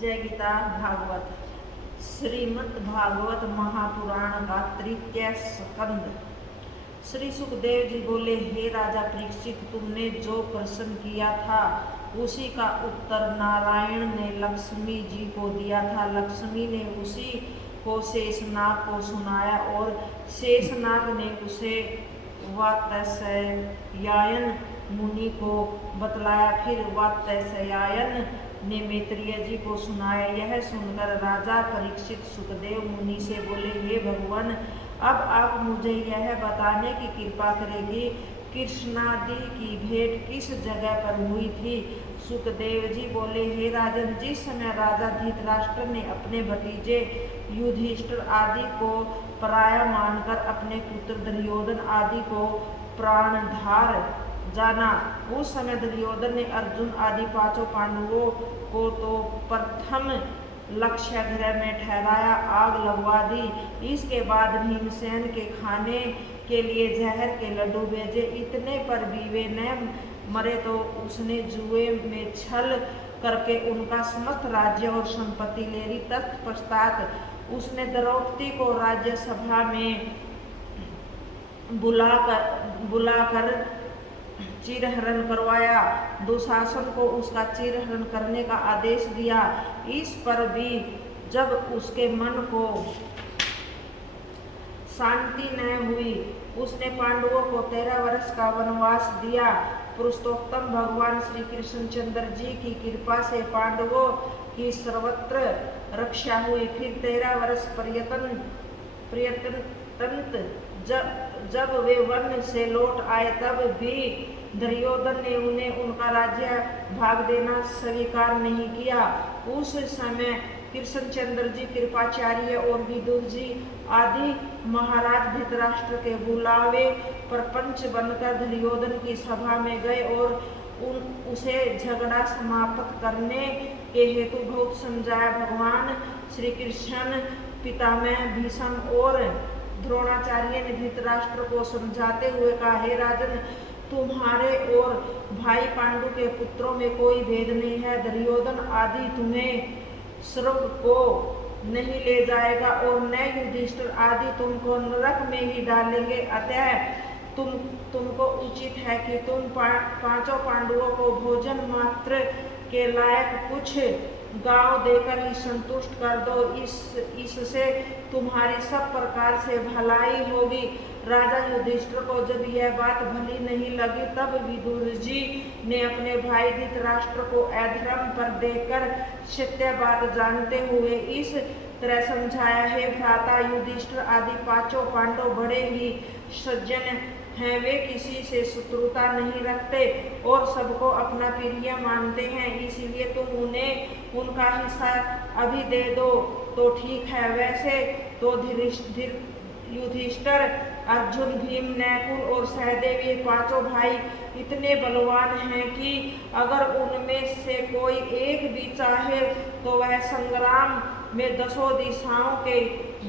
जय गीता भागवत। श्रीमद् भागवत महापुराण का तृतीय स्कंद। श्री सुखदेव जी बोले, हे राजा परीक्षित, तुमने जो प्रश्न किया था उसी का उत्तर नारायण ने लक्ष्मी जी को दिया था। लक्ष्मी ने उसी को शेषनाग को सुनाया और शेषनाग ने उसे वात्स्यायन मुनि को बतलाया। फिर वात्स्यायन ने मैत्रेय जी को सुनाया। यह सुनकर राजा परीक्षित सुखदेव मुनि से बोले, हे भगवान, अब आप मुझे यह बताने की कृपा करेंगे, कृष्णादि की भेंट किस जगह पर हुई थी। सुखदेव जी बोले, हे राजन, जिस समय राजा धृतराष्ट्र ने अपने भतीजे युधिष्ठिर आदि को पराया मानकर अपने पुत्र दुर्योधन आदि को प्राणधार जाना, उस समय दुर्योधन ने अर्जुन आदि पांचों पांडवों को तो प्रथम लक्ष्य गृह में ठहराया, आग लगवा दी। इसके बाद भीमसेन के खाने के लिए जहर के लड्डू भेजे। इतने पर भी वे न मरे तो उसने जुए में छल करके उनका समस्त राज्य और संपत्ति ले ली। तत्पश्चात उसने द्रौपदी को राज्यसभा में बुलाकर चीरहरण करवाया। दुशासन को उसका चीरहरण करने का आदेश दिया। इस पर भी जब उसके मन को शांति न हुई, उसने पांडवों को 13 वर्ष का वनवास दिया। पुरुषोत्तम भगवान श्री कृष्णचंद्र जी की कृपा से पांडवों की सर्वत्र रक्षा हुई। फिर 13 वर्ष पर्यंत जब वे वन से लौट आए, तब भी दुर्योधन ने उन्हें उनका राज्य भाग देना स्वीकार नहीं किया। उस समय कृष्णचंद्र जी, कृपाचार्य और विदुर जी आदि महाराज धृतराष्ट्र के बुलावे पर पंच बनकर दुर्योधन की सभा में गए और उसे झगड़ा समाप्त करने के हेतु बहुत समझाया। भगवान श्री कृष्ण, पितामह भीष्म और द्रोणाचार्य ने धृतराष्ट्र को समझाते हुए कहा, हे राजन, तुम्हारे और भाई पांडु के पुत्रों में कोई भेद नहीं है। दुर्योधन आदि तुम्हें स्वर्ग को नहीं ले जाएगा और न युधिष्ठिर आदि तुमको नरक में ही डालेंगे। अतः तुमको उचित है कि तुम पांचों पांडवों को भोजन मात्र के लायक कुछ गांव देकर ही संतुष्ट कर दो। इससे तुम्हारी सब प्रकार से भलाई होगी। राजा युधिष्ठिर को जब यह बात भली नहीं लगी, तब विदुर जी ने अपने भाई धृतराष्ट्र को अधर्म पर देकर सत्य बात जानते हुए इस तरह समझाया, हे भ्राता, युधिष्ठिर आदि पांचों पांडव बड़े ही सज्जन हैं। वे किसी से शत्रुता नहीं रखते और सबको अपना प्रिय मानते हैं। इसीलिए तुम उन्हें उनका हिस्सा अभी दे दो तो ठीक है। वैसे तो युधिष्ठिर, अर्जुन, भीम, नकुल और सहदेव ये पांचों भाई इतने बलवान हैं कि अगर उनमें से कोई एक भी चाहे तो वह संग्राम में 10 दिशाओं के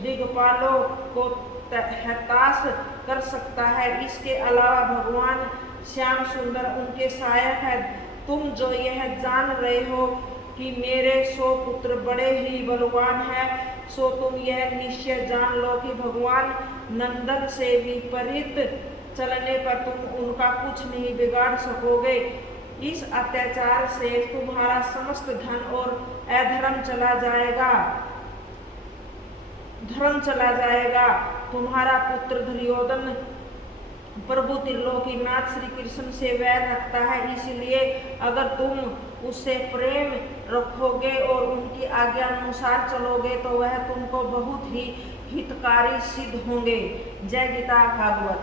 दिग्पालों को हताश कर सकता है। इसके अलावा भगवान श्याम सुंदर उनके सहायक है। तुम जो यह जान रहे हो कि मेरे 100 पुत्र बड़े ही बलवान हैं, सो तुम यह निश्चय जान लो कि भगवान नंदन से विपरीत चलने पर तुम उनका कुछ नहीं बिगाड़ सकोगे। इस अत्याचार से तुम्हारा समस्त धन और अधर्म चला जाएगा। तुम्हारा पुत्र दुर्योधन प्रभु त्रिलोकीनाथ श्री कृष्ण से वैर रखता है। इसलिए अगर तुम उससे प्रेम रखोगे और उनकी आज्ञा अनुसार चलोगे तो वह तुमको बहुत ही हितकारी सिद्ध होंगे। जय गीता भागवत।